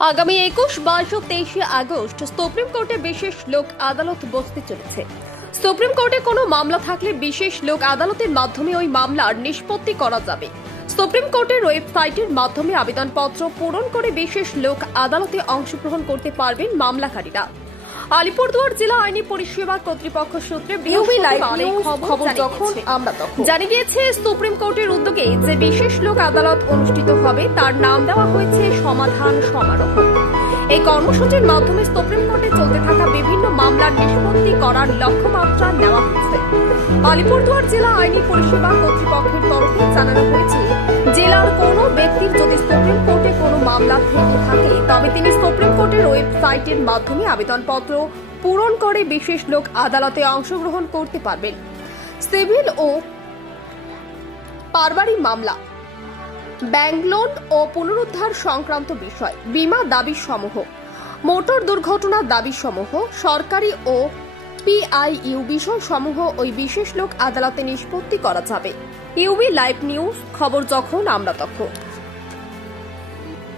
আগামী 21, 22 ও 23 August supreme কোর্টে বিশেষ লোক আদালত বসতে চলেছে। সুপ্রিম কোর্টে কোনো মামলা থাকলে বিশেষ লোক আদালতের মাধ্যমে ওই মামলার নিষ্পত্তি করা যাবে। সুপ্রিম কোর্টের ওয়েবসাইটের মাধ্যমে আবেদনপত্র পূরণ করে বিশেষ লোক আদালতে অংশগ্রহণ করতে পারবেন মামলাকারীরা। আলিপুরদুয়ার জেলা আইনি পরিষেবা কর্তৃপক্ষ সূত্রে জানা গিয়েছে, সুপ্রিম কোর্টের উদ্যোগে যে বিশেষ লোক আদালত অনুষ্ঠিত হবে তার নাম দেওয়া হয়েছে সমাধান সমারোহ। এই কর্মসূচির মাধ্যমে সুপ্রিম কোর্টে চলতে থাকা বিভিন্ন মামলার নিষ্পত্তি করার লক্ষ্যমাত্রা নেওয়া হয়েছে। আলিপুরদুয়ার জেলা আইনি পরিষেবা কর্তৃপক্ষের তরফে জানানো হয়েছে, জেলার কোনো ব্যক্তির যদি সুপ্রিম কোর্টে কোনো মামলা থেকে থাকে তবে তিনি সুপ্রিম কোর্টের ওয়েবসাইটের মাধ্যমে আবেদনপত্র পূরণ করে বিশেষ লোক আদালতে অংশগ্রহণ করতে পারবেন। সিভিল ও পারিবারিক মামলা, ব্যাংক লোন ও পুনরুদ্ধার সংক্রান্ত বিষয়, বীমা দাবি সমূহ, মোটর দুর্ঘটনার দাবি সমূহ, সরকারি ও পিআইইউ বিষয় সমূহ ওই বিশেষ লোক আদালতে নিষ্পত্তি করা যাবে। ইউবি লাইভ নিউজ, খবর যখন আমরা তখন।